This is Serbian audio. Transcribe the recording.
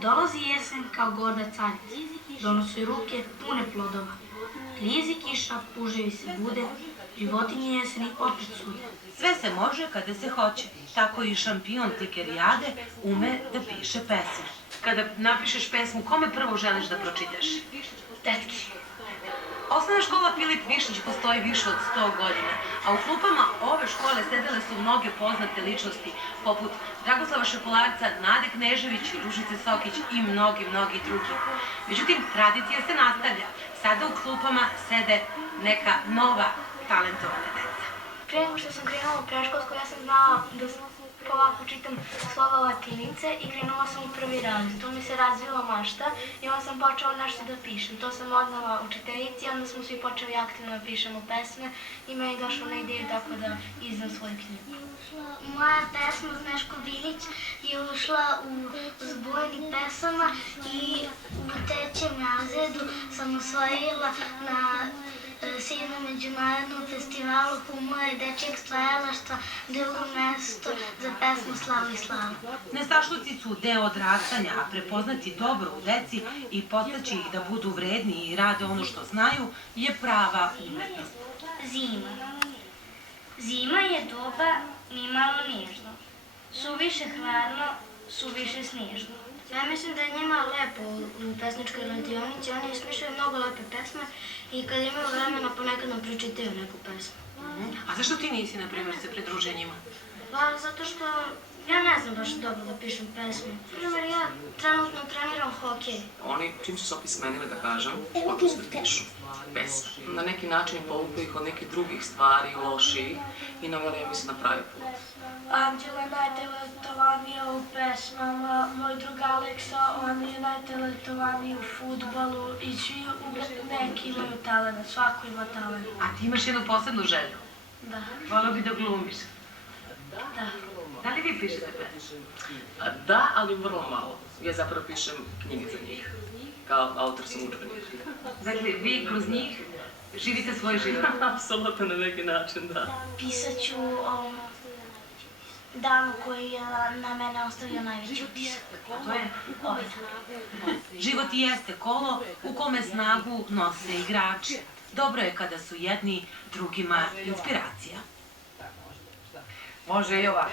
Dolazi jesen kao gorda carica, donosi ruke pune plodova. Klizi kiša, puževi se bude, životinje jeseni opet sude. Sve se može kada se hoće. Tako i šampion Tikerijade ume da piše pesme. Kada napišeš pesmu, kome prvo želiš da pročitaš? Tetki. Osnovna škola Filip Višnjić postoji više od 100 godina, a u klupama ove škole sedele su mnoge poznate ličnosti, poput Dragoslava Šepolarca, Nade Knežević, Ružice Sokić i mnogi drugi. Međutim, tradicija se nastavlja. Sada u klupama sede neka nova talentovana deca. Prije nego što sam krenula u predškolsku, ja sam znala da polako čitam slova latinice i krenula sam u prvi razred. Tu mi se razvila mašta i onda sam počela nešto da pišem. To sam odnala učiteljici i onda smo svi počeli aktivno da pišemo pesme i meni je došla na ideju tako da izdam svoju knjigu. Moja pesma Zneško Bilić je ušla u zbojnik pesama i u 3. razredu sam osvojila na Srednjem međunarodnom festivalu humora i dečijeg stvaralaštva 2. mesto za pesmu Slava i slava. Nestašluci su deo odrastanja, a prepoznati dobro u deci i podstaći ih da budu vredni i rade ono što znaju je prava umetnost. Zima. Zima je doba nimalo nježno. Suviše hladno, suviše snježno. Ja mislim da je njima lepo u pesničkoj radionici, oni smišljaju mnogo lepe pesme i kad imaju vremena ponekad nam pročitaju neku pesmu. A zašto ti nisi, na primjer, se pridružio njima? Pa zato što ja ne znam baš dobro da pišem pesme. Primer, ja trenutno treniram hokej. Oni, čim su se opismenili, da kažem, odnosno da pišu pesme. Na neki način povuku ih od nekih drugih stvari, loših i naveli, ja mislim, na pravi put. Anđela je najtalentovanija u pesmama, moj drug Aleksa, on je najtalentovaniji u fudbalu i svi neki imaju talent, svako ima talent. A ti imaš jednu posebnu želju? Da. Volio bi da glumiš. Da. Da li vi pišete pesme? Da, ali vrlo malo. Ja zapravo pišem knjige za njih. Kao autor sam udžbenika. Dakle, vi kroz njih živite svoj život? Apsolutno na neki način, da. Pisat ću o danu koji je na mene ostavio najveći utisak. To je? Ovaj dan. Život jeste kolo u kome snagu nose igrači. Dobro je kada su jedni drugima inspiracija. Može i ovako.